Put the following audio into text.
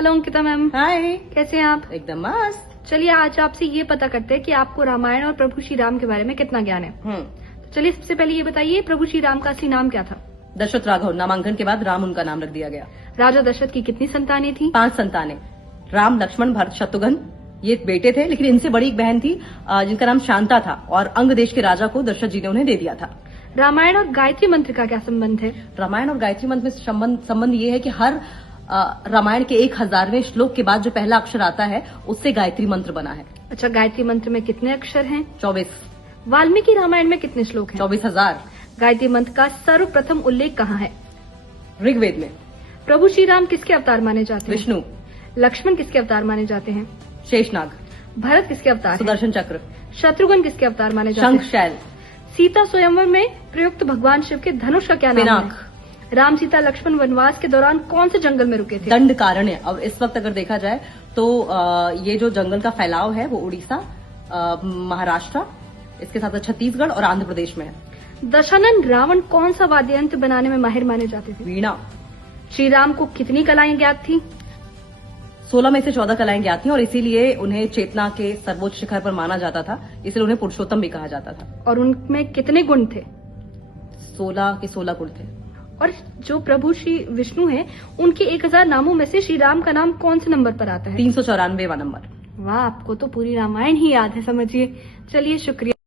Hello Ankita ma'am. हाय। कैसे हैं आप? एकदम मस्त। चलिए आज आपसे ये पता करते हैं कि आपको रामायण और प्रभु श्री राम के बारे में कितना ज्ञान है। तो चलिए सबसे पहले ये बताइए, प्रभु श्री राम का असली नाम क्या था? दशरथ राघव। नामांकन के बाद राम उनका नाम रख दिया गया। राजा दशरथ की कितनी संतानें थी? 5 संतानें। राम, लक्ष्मण, भरत, शत्रुघ्न ये बेटे थे, लेकिन इनसे बड़ी एक बहन थी जिनका नाम शांता था और अंग देश के राजा को दशरथ जी ने उन्हें दे दिया था। रामायण और गायत्री मंत्र का क्या संबंध है? रामायण और गायत्री मंत्र में संबंध ये है कि हर रामायण के 1000वें श्लोक के बाद जो पहला अक्षर आता है उससे गायत्री मंत्र बना है। अच्छा, गायत्री मंत्र में कितने अक्षर हैं? 24। वाल्मीकि रामायण में कितने श्लोक हैं? 24,000। गायत्री मंत्र का सर्वप्रथम उल्लेख कहाँ है? ऋग्वेद में। प्रभु श्री राम किसके अवतार माने जाते हैं? विष्णु। लक्ष्मण किसके अवतार माने जाते हैं? शेषनाग। भरत किसके अवतार हैं? सुदर्शन चक्र। शत्रुघ्न किसके अवतार माने जाते शंख, हैं? शैल। सीता स्वयंवर में प्रयुक्त भगवान शिव के धनुष का क्या नाम पिनाक। है? राम सीता लक्ष्मण वनवास के दौरान कौन से जंगल में रुके थे? दंडकारण्य। अब इस वक्त अगर देखा जाए तो ये जो जंगल का फैलाव है वो उड़ीसा, महाराष्ट्र, इसके साथ छत्तीसगढ़ और आंध्र प्रदेश में है। दशानन रावण कौन सा वाद्य यंत्र बनाने में माहिर माने जाते थे? वीणा। श्री राम को कितनी कलाएं ज्ञात थी? 16 में से 14 कलाएं ज्ञात थी और इसीलिए उन्हें चेतना के सर्वोच्च शिखर पर माना जाता था, इसलिए उन्हें पुरुषोत्तम भी कहा जाता था। और उनमें कितने गुण थे? 16 के 16 गुण थे। और जो प्रभु श्री विष्णु हैं, उनके 1000 नामों में से श्री राम का नाम कौन से नंबर पर आता है? 394वां नंबर। वाह, आपको तो पूरी रामायण ही याद है, समझिए। चलिए, शुक्रिया।